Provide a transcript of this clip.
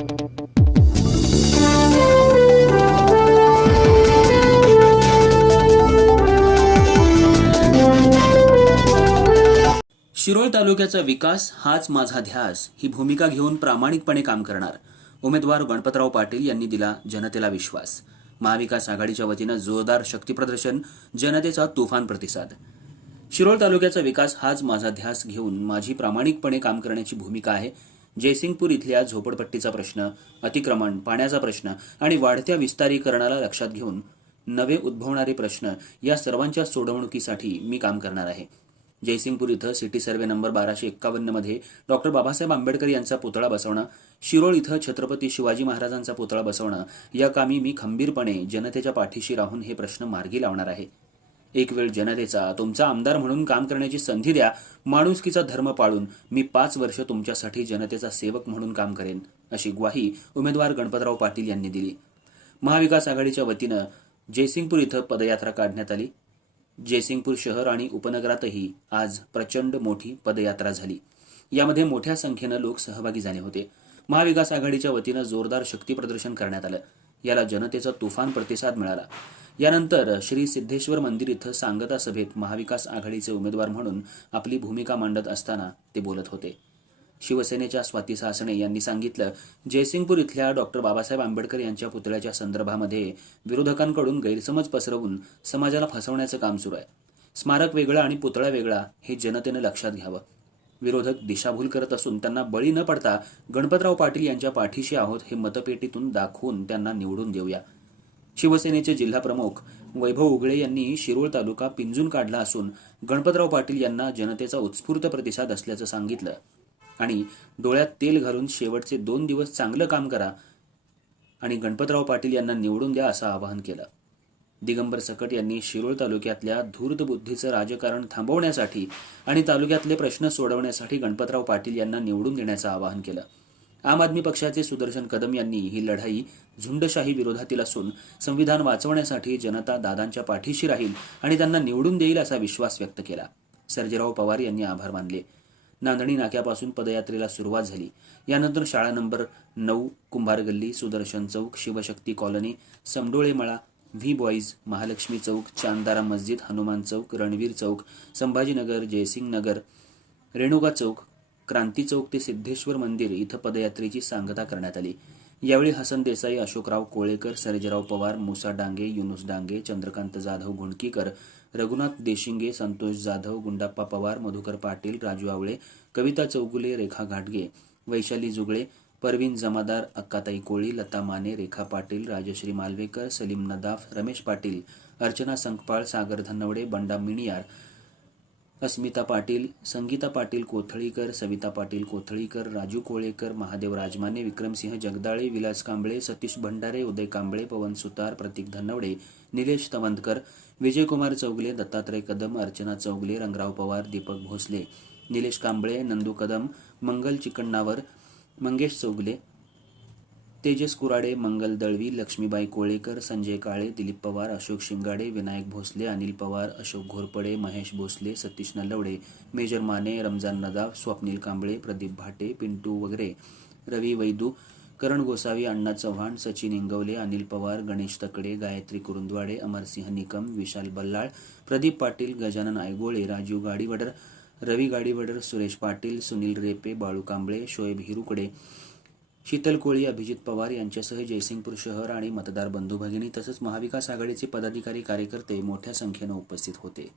शिरोळ तालुक्याचा विकास हाच माझा ध्यास ही भूमिका घेऊन प्रामाणिकपणे काम करणार उमेदवार गणपतराव पाटील यांनी दिला जनतेला विश्वास। महाविकास आघाडीच्या वतीनं जोरदार शक्तीप्रदर्शन, जनतेचा तुफान प्रतिसाद। शिरोळ तालुक्याचा विकास हाच माझा ध्यास घेऊन माझी प्रामाणिकपणे काम करण्याची भूमिका आहे। जयसिंगपूर इथल्या झोपडपट्टीचा प्रश्न, अतिक्रमण, पाण्याचा प्रश्न आणि वाढत्या विस्तारीकरणाला लक्षात घेऊन नवे उद्भवणारे प्रश्न या सर्वांच्या सोडवणुकीसाठी मी काम करणार आहे। जयसिंगपूर इथं सिटी सर्वे नंबर 1251 मध्ये डॉक्टर बाबासाहेब आंबेडकर यांचा पुतळा बसवणं, शिरोळ इथं छत्रपती शिवाजी महाराजांचा पुतळा बसवणं या कामी मी खंबीरपणे जनतेच्या पाठीशी राहून हे प्रश्न मार्गी लावणार आहे। एक वेळ जनतेचा तुमचा आमदार म्हणून काम करण्याची संधी द्या। माणुसकीचा धर्म पाळून मी 5 वर्ष तुमच्यासाठी जनतेचा सेवक म्हणून काम करेन, अशी ग्वाही उमेदवार गणपतराव पाटील यांनी दिली। महाविकास आघाडीच्या वतीनं जयसिंगपूर इथं पदयात्रा काढण्यात आली। जयसिंगपूर शहर आणि उपनगरातही आज प्रचंड मोठी पदयात्रा झाली। यामध्ये मोठ्या संख्येनं लोक सहभागी झाले होते। महाविकास आघाडीच्या वतीनं जोरदार शक्ती प्रदर्शन करण्यात आलं। याला जनतेचा तुफान प्रतिसाद मिळाला। यानंतर श्री सिद्धेश्वर मंदिर इथं सांगता सभेत महाविकास आघाडीचे उमेदवार म्हणून आपली भूमिका मांडत असताना ते बोलत होते। शिवसेनेच्या स्वाती सासणे यांनी सांगितलं, जयसिंगपूर इथल्या डॉक्टर बाबासाहेब आंबेडकर यांच्या पुतळ्याच्या संदर्भामध्ये विरोधकांकडून गैरसमज पसरवून समाजाला फसवण्याचं काम सुरू आहे। स्मारक वेगळं आणि पुतळा वेगळा हे जनतेनं लक्षात घ्यावं। विरोधक दिशाभूल करत असून त्यांना बळी न पडता गणपतराव पाटील यांच्या पाठीशी आहोत हे मतपेटीतून दाखवून त्यांना निवडून देऊया। शिवसेनेचे जिल्हाप्रमुख वैभव उगळे यांनी शिरोळ तालुका पिंजून काढला असून गणपतराव पाटील यांना जनतेचा उत्स्फूर्त प्रतिसाद असल्याचं सांगितलं आणि डोळ्यात तेल घालून शेवटचे 2 दिवस चांगलं काम करा आणि गणपतराव पाटील यांना निवडून द्या असं आवाहन केलं। दिगंबर सकट यांनी शिरोळ तालुक्यातल्या धूर्त बुद्धीचं राजकारण थांबवण्यासाठी आणि तालुक्यातले प्रश्न सोडवण्यासाठी गणपतराव पाटील यांना निवडून देण्याचं आवाहन केलं। आम आदमी पक्षाचे सुदर्शन कदम यांनी ही लढाई झुंडशाही विरोधातील असून संविधान वाचवण्यासाठी जनता दादांच्या पाठीशी राहील आणि त्यांना निवडून देईल असा विश्वास व्यक्त केला। सर्जेराव पवार यांनी आभार मानले। नांदणी नाक्यापासून पदयात्रेला सुरुवात झाली। यानंतर शाळा नंबर 9, कुंभार गल्ली, सुदर्शन चौक, शिवशक्ती कॉलनी, समडोळे मळा, व्ही बॉईज, महालक्ष्मी चौक, चांदारा मस्जिद, हनुमान चौक, रणवीर चौक, संभाजीनगर, जयसिंग नगर, रेणुका चौक, क्रांती चौक ते सिद्धेश्वर मंदिर इथं पदयात्रेची सांगता करण्यात आली। यावेळी हसन देसाई, अशोकराव कोळेकर, सर्जेराव पवार, मुसा डांगे, युनुस डांगे, चंद्रकांत जाधव गुंडकीकर, रघुनाथ देशिंगे, संतोष जाधव, गुंडाप्पा पवार, मधुकर पाटील, राजू आवळे, कविता चौगुले, रेखा घाटगे, वैशाली जुगळे, परवीन जमादार, अक्काताई कोळी, लता माने, रेखा पाटील, राजश्री मालवेकर, सलीम नदाफ, रमेश पाटील, अर्चना संकपाळ, सागर धनवडे, बंडा मिणियार, अस्मिता पाटील, संगीता पाटील कोथळीकर, सविता पाटील कोथळीकर, राजू कोळेकर, महादेव राजमाने, विक्रमसिंह जगदाळे, विलास कांबळे, सतीश भंडारे, उदय कांबळे, पवन सुतार, प्रतीक धनवडे, निलेश तवंतकर, विजयकुमार चौगले, दत्तात्रय कदम, अर्चना चौगले, रंगराव पवार, दीपक भोसले, निलेश कांबळे, नंदू कदम, मंगल चिकण्णावर, मंगेश चौगले, तेजस कुराडे, मंगल दळवी, लक्ष्मीबाई कोळेकर, संजय काळे, दिलीप पवार, अशोक शिंगाडे, विनायक भोसले, अनिल पवार, अशोक घोरपडे, महेश भोसले, सतीश नलवडे, मेजर माने, रमजान नदाफ, स्वप्नील कांबळे, प्रदीप भाटे, पिंटू वगैरे, रवी वैदू, करण गोसावी, अण्णा चव्हाण, सचिन इंगवले, अनिल पवार, गणेश तकडे, गायत्री कुरुंदवाडे, अमरसिंह निकम, विशाल बल्लाळ, प्रदीप पाटील, गजानन आयगोळे, राजीव गाडीवडर, रवी गाडीवडर, सुरेश पाटील, सुनील रेपे, बाळू कांबळे, शोएब हिरुकडे, शीतल कोळी, अभिजित पवार यांच्यासह जयसिंगपूर शहर आणि मतदार बंधू भगिनी तसंच महाविकास आघाडीचे पदाधिकारी कार्यकर्ते मोठ्या संख्येनं उपस्थित होते।